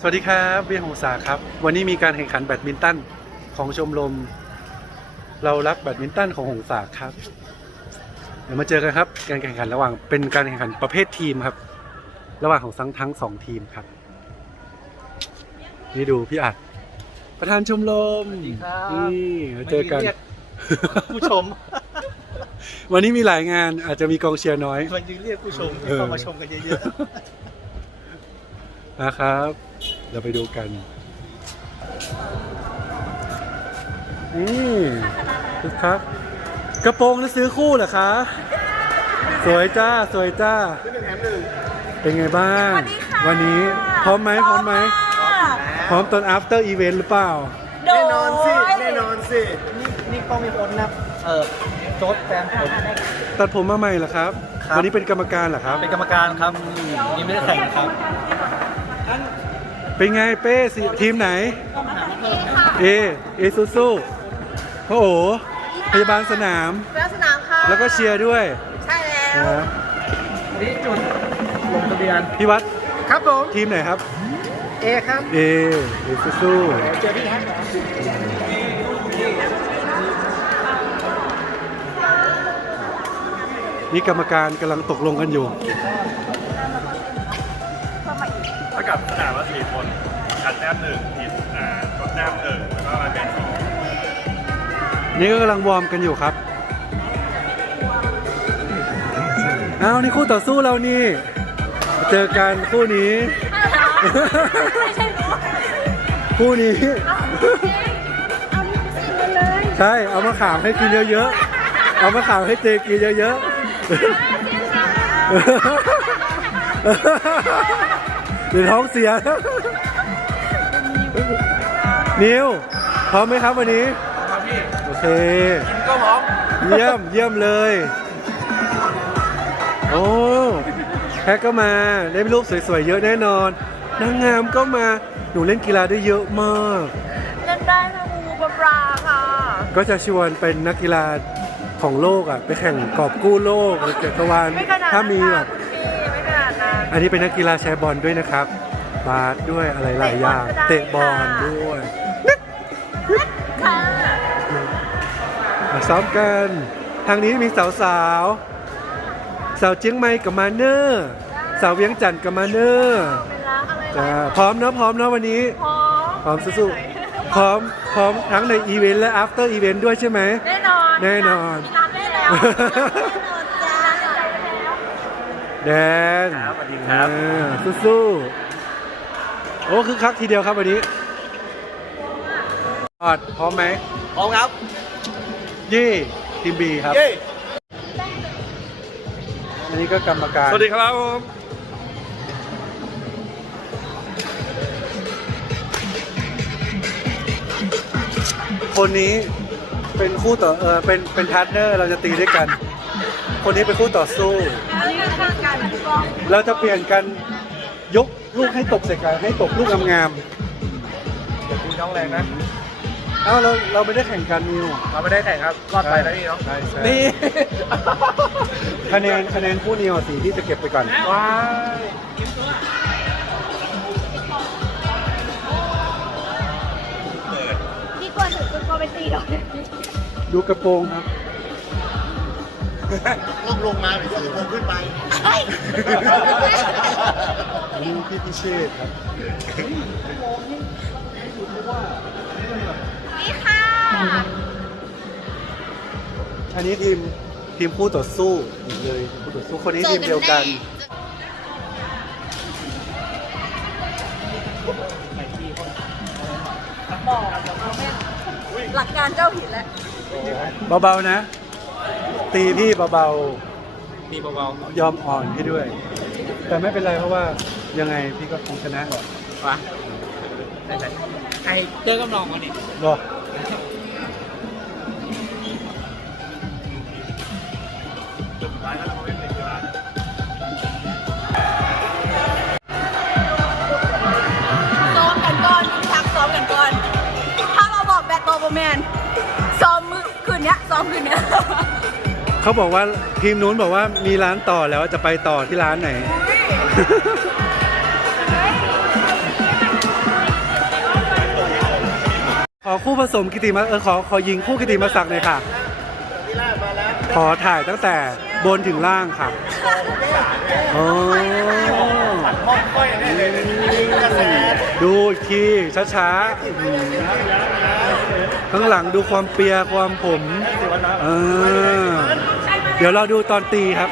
สวัสดีครับเบียร์หงษาครับ วันนี้มีการแข่งขันแบดมินตันของชมรม เรารักแบดมินตันของหงษาครับ เดี๋ยวมาเจอกันครับ การแข่งขันระหว่างเป็นการแข่งขันประเภททีมครับ ระหว่างของทั้งทั้งสองทีมครับ นี่ดูพี่อัดประธานชมรมสวัสดีครับนี่มาเจอกันมายืนเรียกผู้ชม วันนี้มีหลายงานอาจจะมีกองเชียร์น้อยมายืนเรียกผู้ชมเออเข้ามาชมกันเยอะ นะครับ เราไปดูกันนี่คึกคักกระโปรงแล้วซื้อคู่เหรอคะ สวยจ้า สวยจ้า เป็นไงบ้างสวัสดีค่ะวันนี้พร้อมไหมพร้อมไหมพร้อมตอน after event หรือเปล่าๆแน่นอนสิ แน่นอนสิ นี่นี่กล้องมีคนนะเออโจ๊ดแฟนผมตัดผมมาใหม่เหรอครับครับ วันนี้เป็นกรรมการเหรอครับ เป็นกรรมการครับนี่ไม่ได้แข่งครับ เป็นไงเป้สิทีมไหน เอ เอซูซูโอ้โหพยาบาลสนามเวลสนามค่ะแล้วก็เชียร์ด้วยใช่แล้ว นะนี่จุดลงทะเบียน พี่วัดครับผม ทีมไหนครับ เอครับเอ เอซูซูเดี๋ยวเจอพี่แฮกเหรอนี่กรรมการกำลังตกลงกันอยู่ นี่ก็กำลังวอร์มกันอยู่ครับ อ้าวนี่คู่ต่อสู้เรานี่ เจอกันคู่นี้ไม่ใช่หนูคู่นี้เอานี่ไปสิเลยใช่ เอามาขามให้กินเยอะๆ เอามาขามให้เจกินเยอะๆเดี๋ยวท้องเสีย นิวพร้อมไหมครับวันนี้ครับพี่โอเค กินก็พร้อมเยี่ยมเยี่ยมเลย โอ้แพ็กก็มาได้รูปสวยๆเยอะแน่นอน นางงามก็มา หนูเล่นกีฬาได้เยอะมาก เล่นได้นะงูบปลาค่ะ ก็จะชวนเป็นนักกีฬาของโลกอะ ไปแข่งกอบกู้โลกหรือจักรวาลไม่ขนาดถ้านั้นมีค่ะแบบคุณพี่ไม่ขนาดนั้น อันนี้เป็นนักกีฬาแชร์บอลด้วยนะครับ บาสด้วยอะไรหลายอย่าง เตะเตะบบออลลก็ได้ ด้วย ค่ะมา ซ้อมกัน ทางนี้มีสาวสาวๆสาวเจียงใหม่กับมาเนอร์สาวเวียงจันทร์กับมาเนอร์เป็นรักอะไรจ้าล่ะพร้อมเนอะพร้อมเนอะวันนี้พร้อมพร้อมสู้ๆพร้อมพร้อมทั้งในอีเวนต์และ after event ด้วยใช่ไหมแน่นอนแน่นอนมีร้านแน่นอนแน่นอนจ้าแดนครับสวัสดีครับอ่าสู้ๆโอ้คือคักทีเดียวครับวันนี้ออดพร้อมไหมพร้อมครับ ยี่ทีมบีครับ เย้อันนี้ก็กรรมการสวัสดีครับผมคนนี้เป็นคู่ต่อเออเป็นเป็นพาร์ทเนอร์เราจะตีด้วยกัน คนนี้เป็นคู่ต่อสู้แล้วนี่คือการกองเราจะเปลี่ยนกันยกลูกให้ตกใส่กันให้ตกลูกงามเดี๋ยวคุณน้องแรงนะๆเอ้าเราเราไม่ได้แข่งกันนิวเราไม่ได้แข่งครับรอดไปแล้วนี่เนาะใช่ใช่นี่ คะแนนคะแนนคู่นิวสีที่จะเก็บไปก่อนว้ายดีกว่าถือคุณก็ไปตีดอกดูกระโปรงครับลงลงมาหรือจะลงขึ้นไปอันนี้พี่พิเชษครับ อันนี้ทีมทีมคู่ต่อสู้อีกเลยคู่ต่อสู้คนนี้ทีมเดียวกัน บอกหลักการเจ้าหินแล้วเบาๆนะ ตีพี่เบามีเบาๆยอมอ่อนให้ด้วย แต่ไม่เป็นไรเพราะว่ายังไงพี่ก็คงชนะๆวะไอเจอกำลองกันนี่รอสุดท้ายแล้วเรา ซ้อมกันก่อนทักซ้อมกันก่อน ถ้าเราบอกแบทโตโบแมนซ้อมมือคืนนี้ซ้อมคืนนี้เขาบอกว่าทีมนู้นบอกว่ามีร้านต่อแล้วจะไปต่อที่ร้านไหน ขอคู่ผสมกิติมาเออขอขอยิงคู่กิติมาสักหน่อยค่ะ ขอถ่ายตั้งแต่บนถึงล่างค่ะโอ้ห้องค่อยแน่เลยกระแสดูอีกทีช้าๆ ข้างหลังดูความเปียความผมเออเดี๋ยวเราดูตอนตีครับ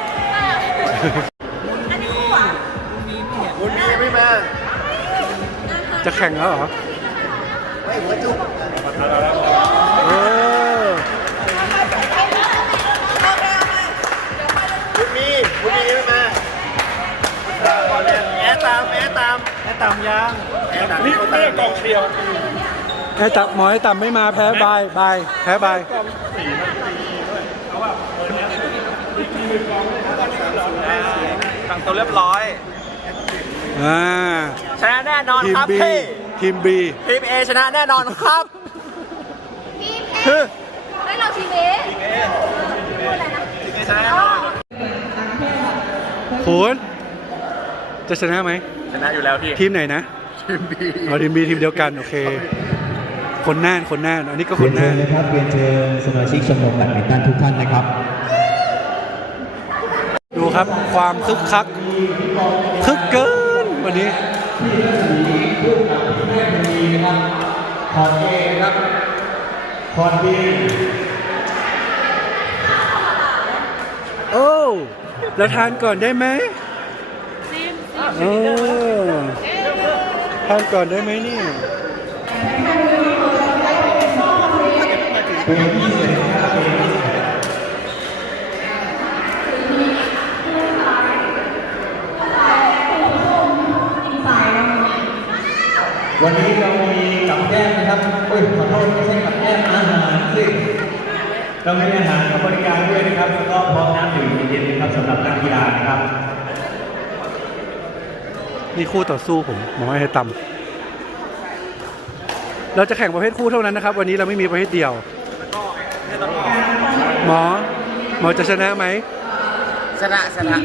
อันนี้คู่อะคุณมีไม่มาจะแข่งแล้วเหรอ ไม่หัวจุก นี่ไม่ได้กองเชียร์ไอ้ตับหมอไอ้ตับไม่มาแพ้บายบายแพ้บายตั้งตัวเรียบร้อยอ่าชนะแน่นอนทีมครับบีพี่ทีมบีทีมเอชนะแน่นอนครับทีมเอเฮ้ยเราทีมเอพูดอะไรนะเอชนะแน่นอนคุณจะชนะไหมชนะอยู่แล้วพี่ทีมไหนนะ ทีมบีอ๋อทีมบีทีมเดียวกัน โอเค คนน่านคนน่าน อันนี้ก็คเรียนนเชิน่าญนนะครับเรียนเชิญสมาชิกชมรมแบดมินตันทุกท่านนะครับ ดูครับ ความคึกคักคึกเกินวันนี้พอเอครับพอดีโอ้เราทานก่อนได้ไหมโอ้ ทานก่อนได้ไหมนี่ยวันนี้เรามีกับแก้มนะครับโอ้ยขอโทษไม่ใช่กับแก้มอาหารสิเรามีอาหารกับบริการด้วยนะครับแล้วก็พร้อมน้ำดื่มเย็นๆนะครับสำหรับนักกีฬานะครับ นี่คู่ต่อสู้ผมหมอให้ต่ำเราจะแข่งประเภทคู่เท่านั้นนะครับ วันนี้เราไม่มีประเภทเดียว หมอ หมอจะชนะไหม ชนะชนะ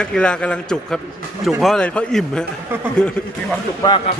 นักกีฬากำลังจุกครับ จุกเพราะอะไรเพราะอิ่มฮะ มีความจุกมากครับ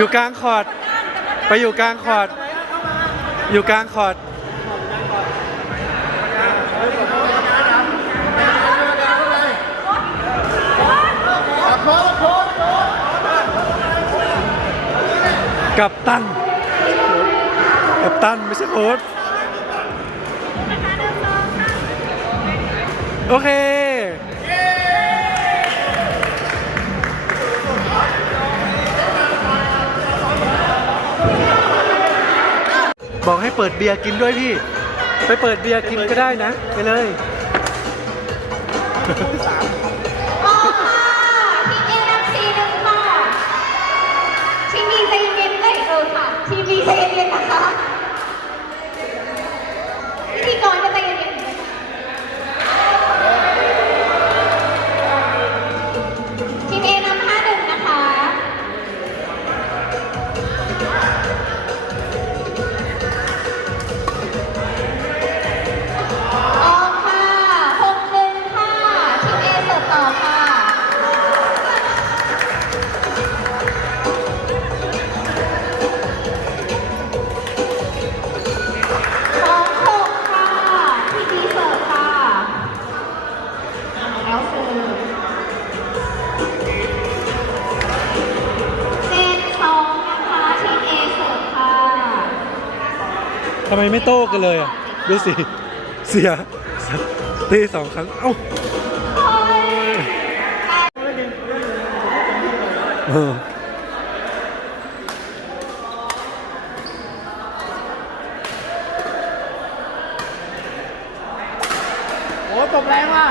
อยู่กลางคอร์ดไปอยู่กลางคอร์ดอยู่กลางคอร์ดกับตันกับตันไม่ใช่โค้ดโอเค บอกให้เปิดเบียร์กินด้วยพี่ ไปเปิดเบียร์กินก็ได้นะ ไปเลย อ๋อทีมเอ็มซีหนึ่งค่ะทีมบีใจเย็นเลยเออค่ะทีมบีใจเย็นนะคะ เลยอะดูสิ เสียตีสองครั้ง เอ้าเออโอ้ตบแรงว่ะ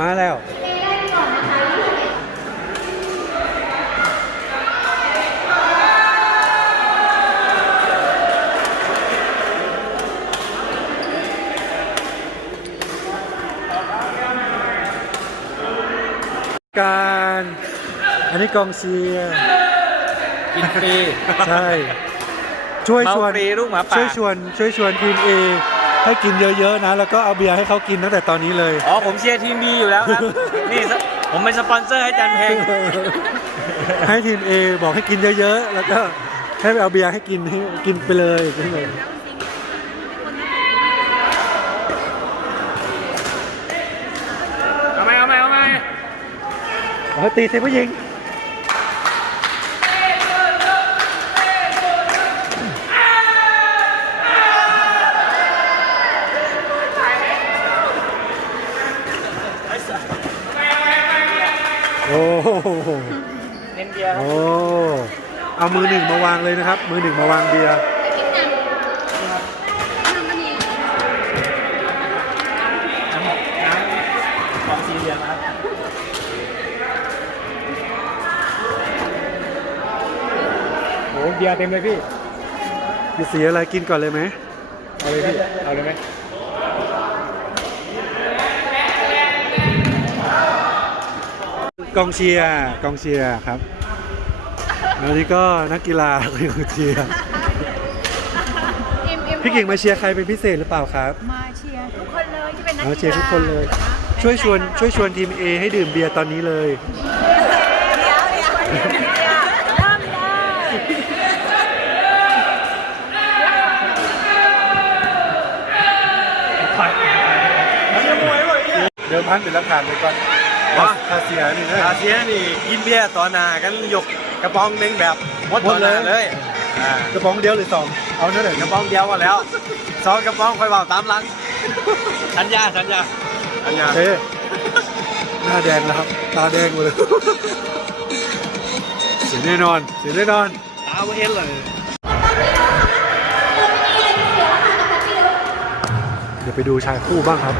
มาแล้ว การ อันนี้ กองเชียร์กินฟรี ใช่ ช่วยชวนเมาฟรีลูกหมาป่า ช่วยชวน ช่วยชวนทีมเอให้กินเยอะๆนะ แล้วก็เอาเบียร์ให้เขากินตั้งแต่ตอนนี้เลย อ๋อผมเชียร์ทีมบีอยู่แล้วครับ นี่สผมเป็นสปอนเซอร์ให้จันเพลงให้ทีมเอบอกให้กินเยอะๆ แล้วก็ให้ไปเอาเบียร์ให้กินให้กินไปเลยกินไปเลย เอาไหมเอาไหมเอาไหม เอาตีเซผู้หญิง เอามือหนึ่งมาวางเลยนะครับ มือหนึ่งมาวางเบียร์ของเบโอ้เบียร์เต็มเลยพี่มีสีอะไรกินก่อนเลยไหมเอาเลยพี่ เอาเลยไหมกองเชียร์กองเชียร์ครับ อันนี้ก็นักกีฬาก็อยู่เชียร์อิมอิมพี่กิ่งมาเชียร์ใครเป็นพิเศษหรือเปล่าครับมาเชียร์ทุกคนเลยที่เป็นนักมากีฬาเชียร์ทุกคนเลย ช่วยชวนช่วยชวนทีม A ให้ดื่มเบียร์ตอนนี้เลย เดี๋ยวเดี๋ยวเดี๋ยวเดี๋ยวเริ่มเลยเดี๋ยวพันเป็นรักฐานไปก่อนว่าถ้าเสียนี่นะอาเซียนนี่กินเบียร์ต่อหน้ากันยก กระป๋องหนึงแบบหมดต่อหน้าหมดเลยเลยอ่ากระป๋องเดียวหรือสองเอาเท่าไหร่กระป๋องเดียวก็แล้วสองกระป๋องค่อยเบาตามหลังสัญญาสัญญาสัญญาเฮ้หน้าแดงแล้วครับ ตาแดงหมดเลย เสียแน่นอนเสียแน่นอน ตาเอ็นเลยเดี๋ยวไปดูชายคู่บ้างครับ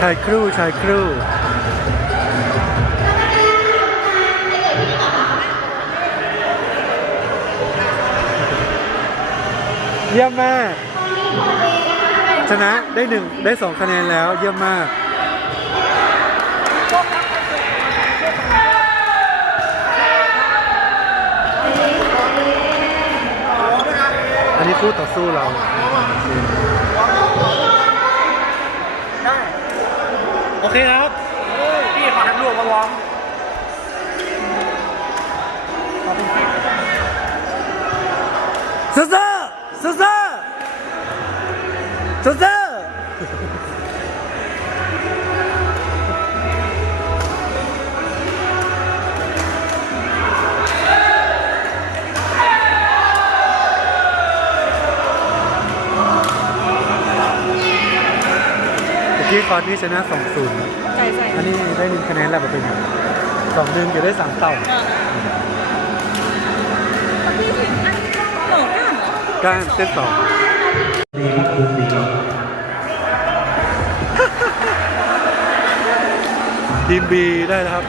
ชายครู่ชายครู่ เยี่ยมมาก ชนะได้หนึ่งได้สองคะแนนแล้วเยี่ยมมากอันนี้คู่ต่อสู้เราโอเคครับพี่ขอทำลูกมาลอง先生 ซอร์เซอร์เมื่อกี้คอนนี่ชนะ2-0นะใช่ใช่อันนี้ได้หนึ่งคะแนนแล้วมาเป็นสองหนึ่งจะได้สามเต่า พี่ถึงอันหนูก้านเหรอก้านเส้นสอง ทีมบีได้นะครับ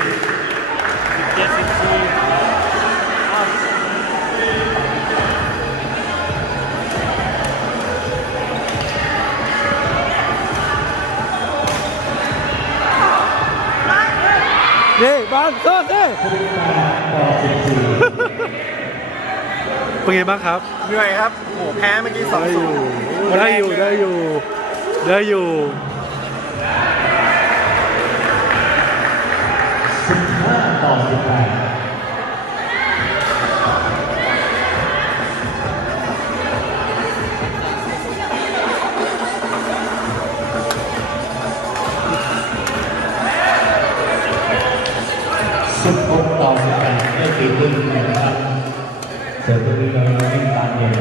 5-214านสู้สิเป็นไงบ้างครับ เหนื่อยครับโอ้หแพ้เมื่อกี้สองได้อศูยู่ นย์ได้อยู่ ได้อยู่ ได้อยู่ 15ต่อ18 เสร็จตรงนี้เราเล่นตามเย็น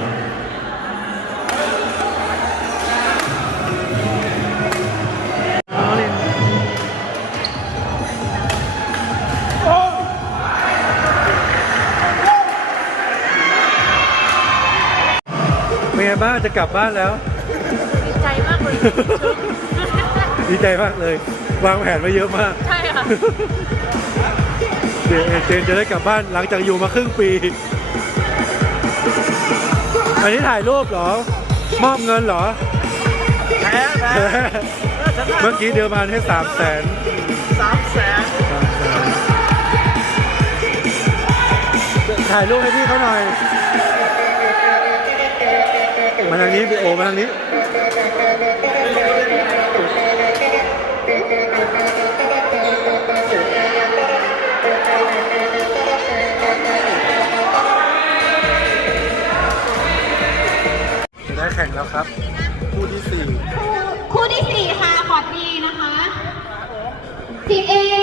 เป็นไงบ้างจะกลับบ้านแล้ว ดีใจมากเลยดีใจมากเลย วางแผนไว้เยอะมาก ใช่ค่ะ เดี๋ยวเจนจะได้กลับบ้านหลังจากอยู่มาครึ่งปี อันนี้ถ่ายรูปเหรอ มอบเงินเหรอ แพ้แพ้เมื่อกี้เดียวมาให้สามแสนสามแสนถ่ายรูปให้พี่เขาหน่อย มาทางนี้พี่โอมาทางนี้ แข่งแล้วครับ คู่ที่สี่ คู่ที่สี่ค่ะขอดีนะคะทีมเอหมอแอ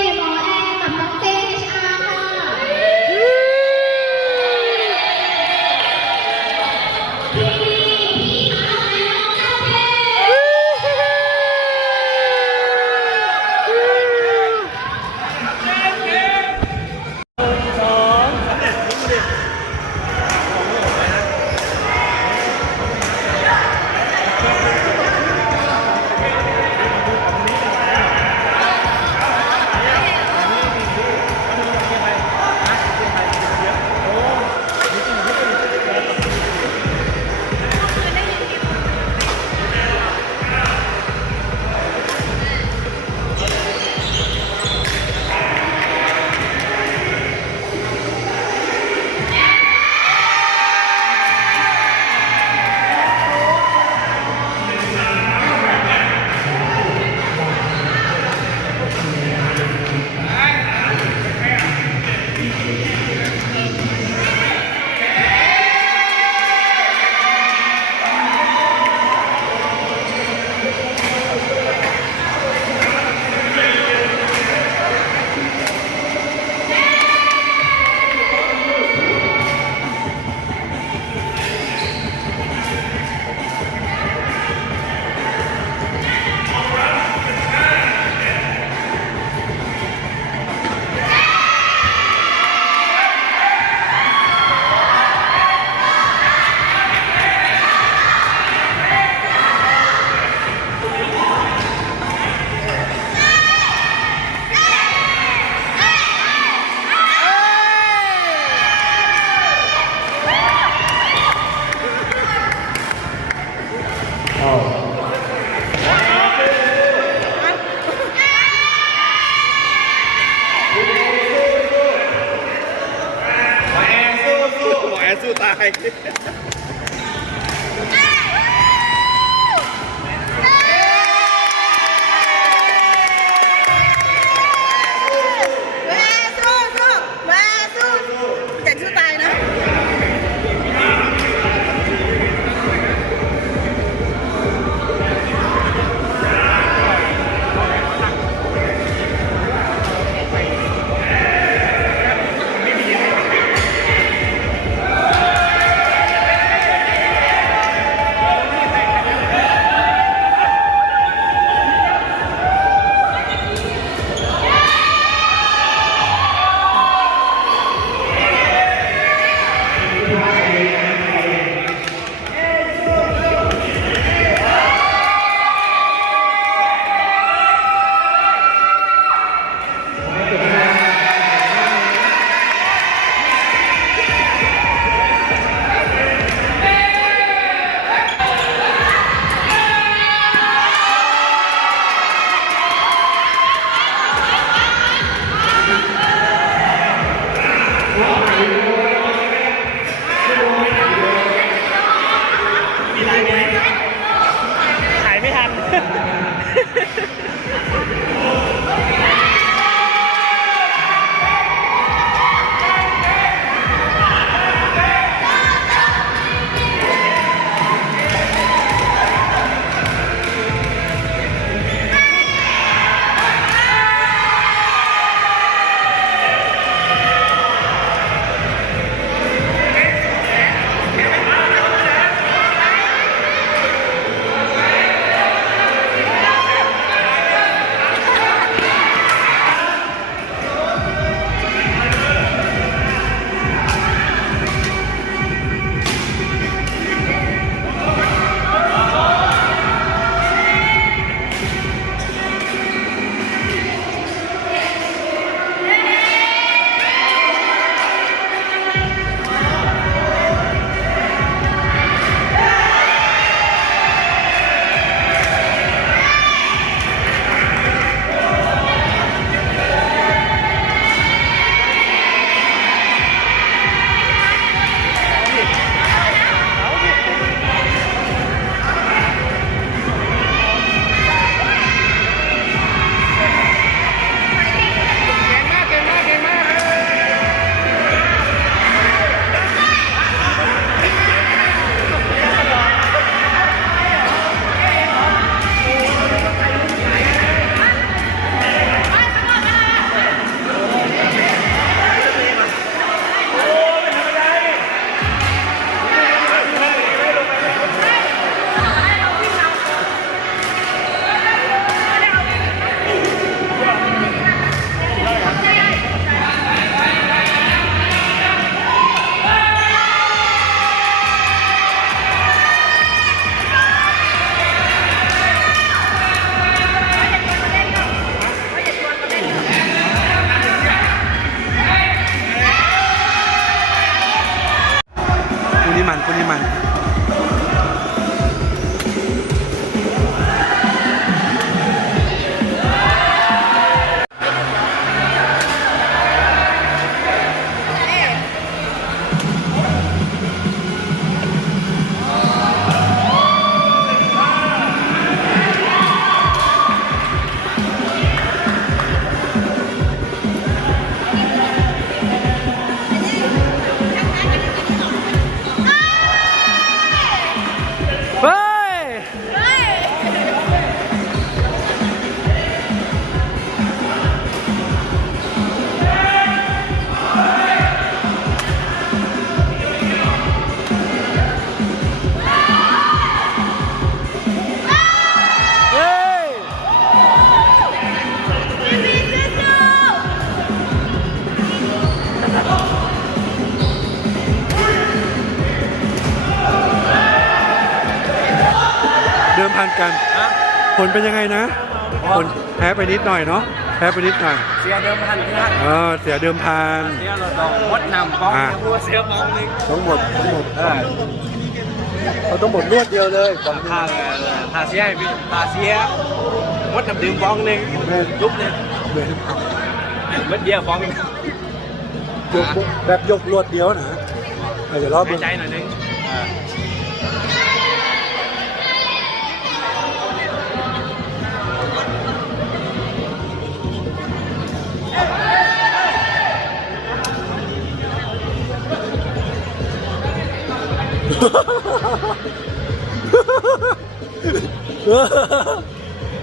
Amen. ทันกันผลเป็นยังไงนะ ผลแพ้ไปนิดหน่อยเนาะ แพ้ไปนิดหน่อยเสียเดิมพันที่ท่านเออเสียเดิมพัน เสียเราต้องวัดนำป้องอ่าหัวเสียป้องนึงทั้งหมดทั้งหมดเราต้องหมดรวดเดียวเลยต้องทางทาเสียให้พี่ทาเสียวัดน้ำดื่มป้องนึงยุบเลยเหมือนวัดเดียวป้องยกแบบยกรวดเดียวนะอะเดี๋ยวรอบหาดูยใจหน่อยนึง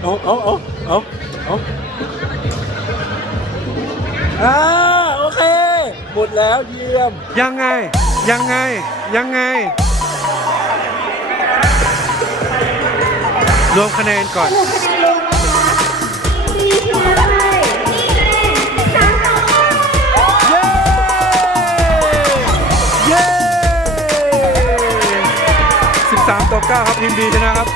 เอาเอาเอาเอาเอาอ่าโอเค หมดแล้วเยี่ยม ยังไง ยังไง ยังไง รวมคะแนนก่อน ก้าครับทีมบีชนะครับ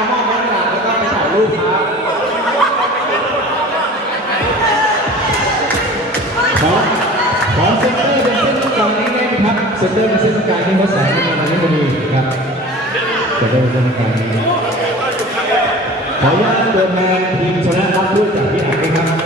ามามอบบรรยากาศแล้วก็ไปถ่ายรูปครับขอขอเซ็นเตอร์เป็นเส้นตรงกลางนี้ได้ไหมครับเซ็นเตอร์เป็นเส้นตรงกลางที่เขาแสงขึ้นมานี้พอดีครับเซ็นเตอร์เป็นเส้นตรงกลางนี้ขออนุญาตตัวแทนทีมชนะรับด้วยจากพี่อัดด้วยครับ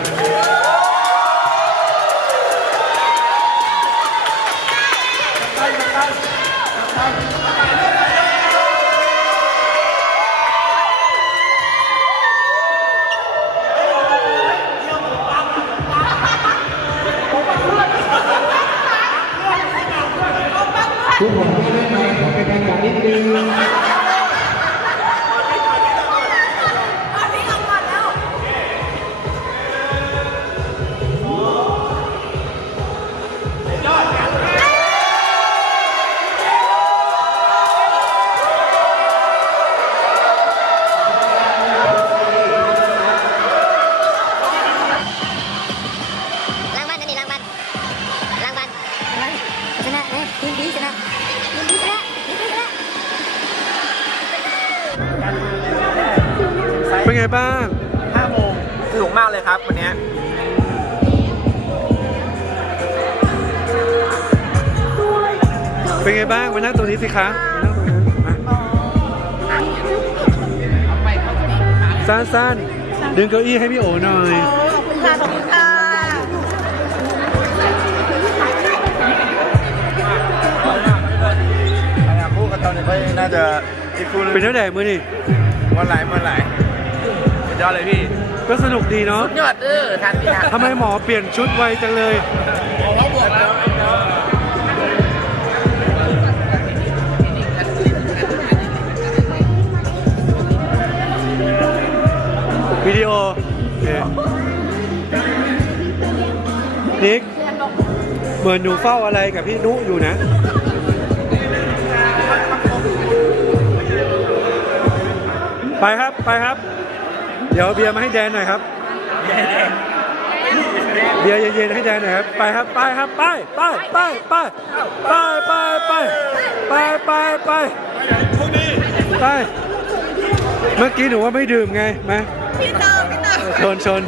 างมานั่งตรงนี้สิคะมานั่งตรงนี้มาสั้นๆดึงเก้าอี้ให้พี่โอหน่อยขอบคุณค่ะขอบคุณค่ะพูดกันตอนนี้ไปน่าจะอีกคู่นึงเป็นเท่าไหร่มือนี่เมื่อไหร่เมื่อไหร่สุดยอดเลยพี่ ก็สนุกดีเนาะยอดเออทันทีทันทำไมหมอเปลี่ยนชุดไวจังเลย วิดีโอโอเคนิกเหมือนหนูเฝ้าอะไรกับพี่นุอยู่นะ ไปครับไปครับ เดี๋ยวเบียร์มาให้แดนหน่อยครับ เบียร์เย็นๆให้แดนหน่อยครับ ไปครับไปครับไปไปไปไปไปไปไปไปไปไปไปเมื่อกี้หนูว่าไม่ดื่มไงไหม พี่เติมพี่เติมชนชน